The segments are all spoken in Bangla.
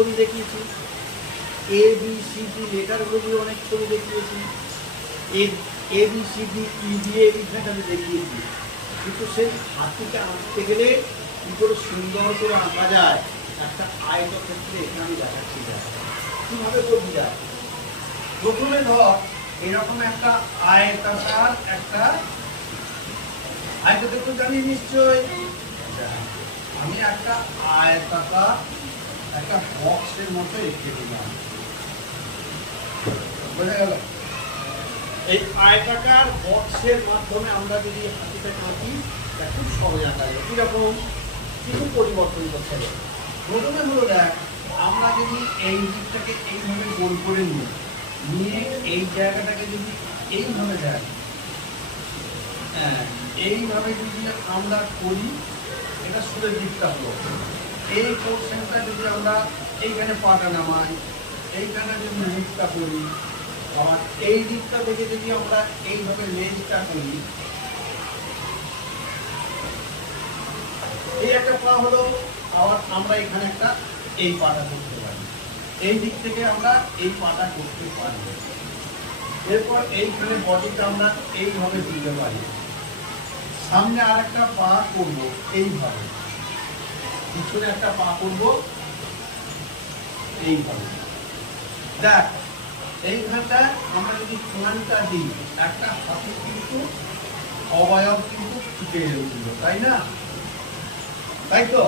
ছবি দেখিয়েছি, এ বি সি ডি লেটারগুলো অনেক ছবি দেখিয়েছি, A B C D E দিয়ে এখানে আমি দেখিয়েছি। কিন্তু সেই হাতিকে আঁকতে গেলে কি করে সুন্দর করে আঁকা যায় একটা আয়তক্ষেত্রে এখানে আমি দেখাচ্ছি যায় কিভাবে করবি যায়। প্রথমে ধর এরকম একটা আয়তাকার একটা আয়তক্ষেত্র জানি নিশ্চয়, আমি একটা আয়তাকার একটা বক্সের মতো রেখে দিলাম, বোঝা গেল? এই আয়তাকার বক্সের মাধ্যমে আমরা যদি হাতিটাকে আঁকি তা খুব সহজ আঁকা যায়। কিরকম কিছু পরিবর্তন করতে হবে। প্রথমে হলো দেখ, আমরা যদি এই দিকটাকে এইভাবে গোল করে নিয়ে এই জায়গাটাকে যদি এইভাবে দেখ, হ্যাঁ এইভাবে যদি আমরা করি, এটা সুরের দিকটা হলো। এই পোর্শনটা যদি আমরা এইখানে পাটা নামাই, এইখানে যদি মুখটা করি, আবার এই দিকটা থেকে যদি আমরা এইভাবে লেজটা করি, এই একটা পা হলো। আবার আমরা এখানে একটা এই পাটা করতে পারি, এই দিক থেকে আমরা এই পাটা করতে পারি। এরপর এইখানে বডিটা আমরা এইভাবে দিতে পারি। সামনে আর একটা পা করব এইভাবে, পিছনে একটা পা করব এইভাবে। দেখ এইখানটা আমরা যদি কানটা দিই, একটা হাতে কিন্তু অবয়ব কিন্তু ফুটে উঠল, তাই না? তাই তো?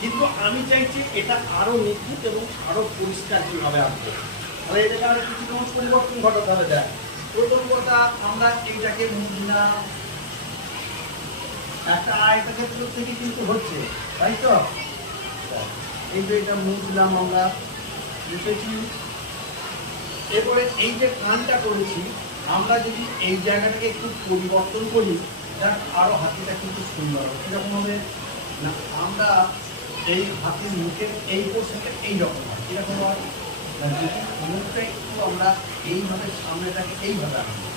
কিন্তু আমি চাইছি এটা আরো নিখুঁত এবং আরো পরিষ্কার কিভাবে আঁকবো। তাহলে এটাকে আরো কিছু পরিবর্তন ঘটাতে হবে। দেখ প্রথম কথা, আমরা এইটাকে মুছলাম, একটা আয়তক্ষেত্র থেকে কিন্তু হচ্ছে, তাই তো? এই যে এটা মুছলাম, আমরা মুছেছি। এরপরে এই যে কানটা করেছি, আমরা যদি এই জায়গাটাকে একটু পরিবর্তন করি, দেখ আরো হাতিটা কিন্তু সুন্দর হবে। কিরকম হবে না, আমরা এই হাতির মুখের এই পোর্শনটা এইরকম হয়। কিরকম হয় না, যদি মুখটা একটু আমরা এইভাবে সামনেটাকে এইভাবে আনবো,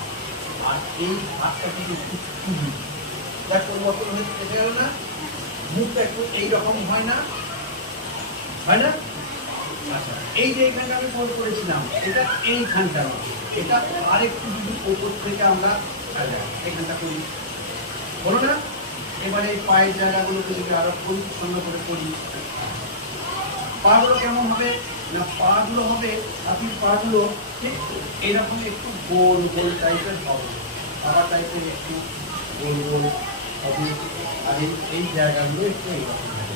আর এই হাতটা কিন্তু একটু খুবই দেখ পরিবর্তন হয়ে এসে গেল না, মুখটা একটু এইরকম হয় না, হয় না? আচ্ছা, এই যে এইখানটা আমি ফোন করেছিলাম, এটা এইখানটা, এটা আরেকটু যদি ওপর থেকে আমরা এখানটা করি, বলো না? এবারে এই পায়ের জায়গাগুলোকে যদি আরো পরিচ্ছন্ন করে করি, পাগুলো কেমন হবে না, পাগুলো হবে হাতির পাগুলো ঠিক এইরকম একটু গোল গোল টাইপের হবে, আবার টাইপের একটু গোল গোল হবে। আর এই জায়গাগুলো একটু এইরকম হবে।